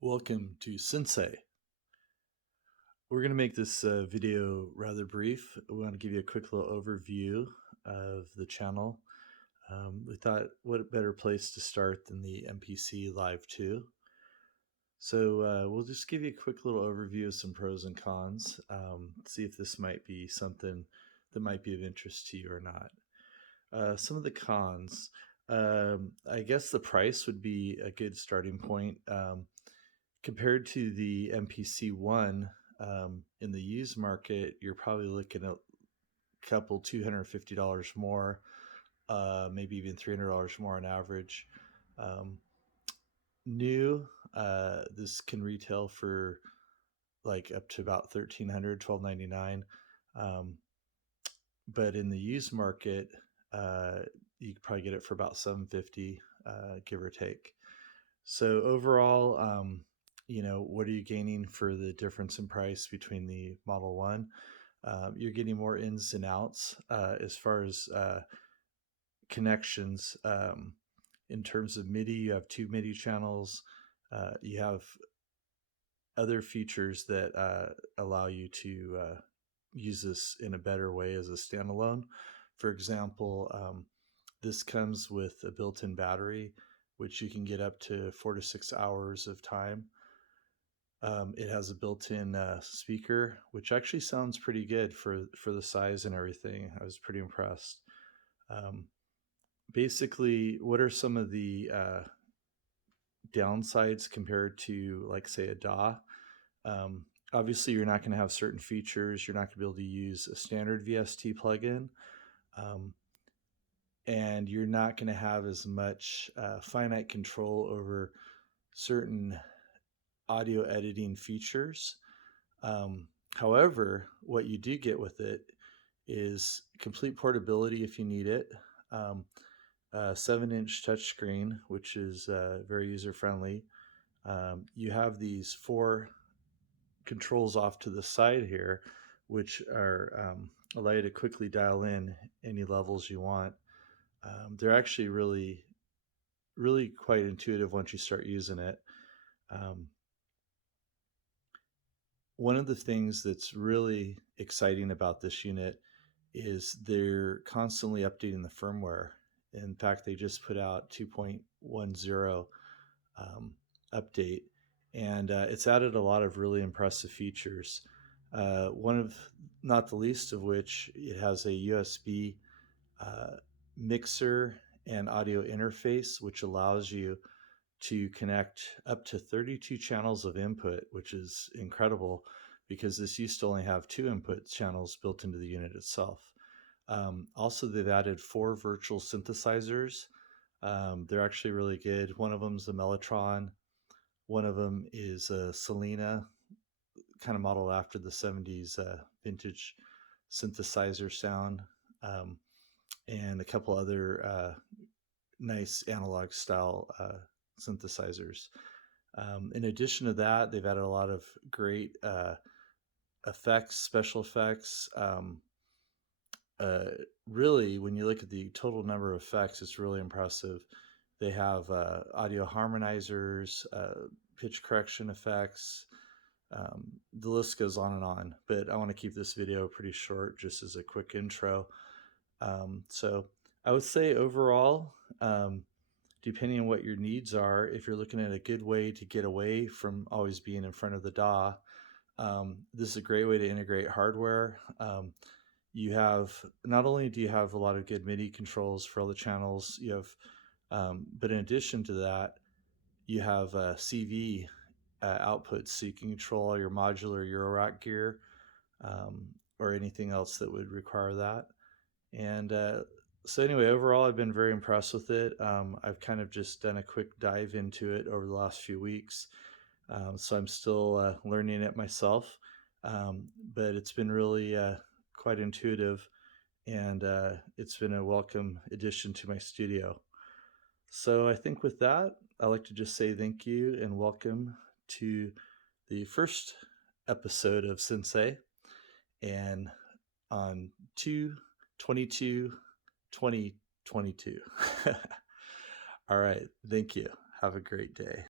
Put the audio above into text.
Welcome to Synthsei. We're going to make this video rather brief. We want to give you a quick little overview of the channel. We thought what a better place to start than the MPC Live 2. So we'll just give you a quick little overview of some pros and cons, see if this might be something that might be of interest to you or not. Some of the cons, I guess the price would be a good starting point. Compared to the MPC ONE, in the used market, you're probably looking at a couple $250 more, maybe even $300 more on average. New, this can retail for like up to about $1,300, $1,299. But in the used market, you could probably get it for about $750, give or take. So overall, what are you gaining for the difference in price between the Model 1? You're getting more ins and outs as far as connections. In terms of MIDI, you have 2 MIDI channels. You have other features that allow you to use this in a better way as a standalone. For example, this comes with a built-in battery, which you can get up to 4 to 6 hours of time. It has a built-in speaker, which actually sounds pretty good for the size and everything. I was pretty impressed. Basically, what are some of the downsides compared to, like, say, a DAW? Obviously, you're not going to have certain features. You're not going to be able to use a standard VST plugin. And you're not going to have as much finite control over certain audio editing features. However, what you do get with it is complete portability if you need it, a 7-inch touchscreen, which is very user-friendly. You have these 4 controls off to the side here, which are allow you to quickly dial in any levels you want. They're actually really quite intuitive once you start using it. One of the things that's really exciting about this unit is they're constantly updating the firmware. In fact, they just put out 2.10 update, and it's added a lot of really impressive features. One of, not the least of which, it has a USB mixer and audio interface, which allows you to connect up to 32 channels of input, which is incredible because this used to only have 2 input channels built into the unit itself. Also, they've added 4 virtual synthesizers. They're actually really good. One of them is a Mellotron. One of them is a Selena, kind of modeled after the 70s vintage synthesizer sound, and a couple other nice analog style synthesizers. In addition to that, they've added a lot of great effects, special effects. Really, when you look at the total number of effects, it's really impressive. They have audio harmonizers, pitch correction effects. The list goes on and on, but I want to keep this video pretty short just as a quick intro. So I would say overall, depending on what your needs are, if you're looking at a good way to get away from always being in front of the DAW, this is a great way to integrate hardware. You have, not only do you have a lot of good MIDI controls for all the channels, you have, but in addition to that, you have CV outputs, so you can control all your modular Eurorack gear, or anything else that would require that. And so anyway, overall, I've been very impressed with it. I've kind of just done a quick dive into it over the last few weeks. So I'm still learning it myself, but it's been really quite intuitive, and it's been a welcome addition to my studio. So I think with that, I'd like to just say thank you and welcome to the first episode of Synthsei, and on 2/22/2022. All right, thank you. Have a great day.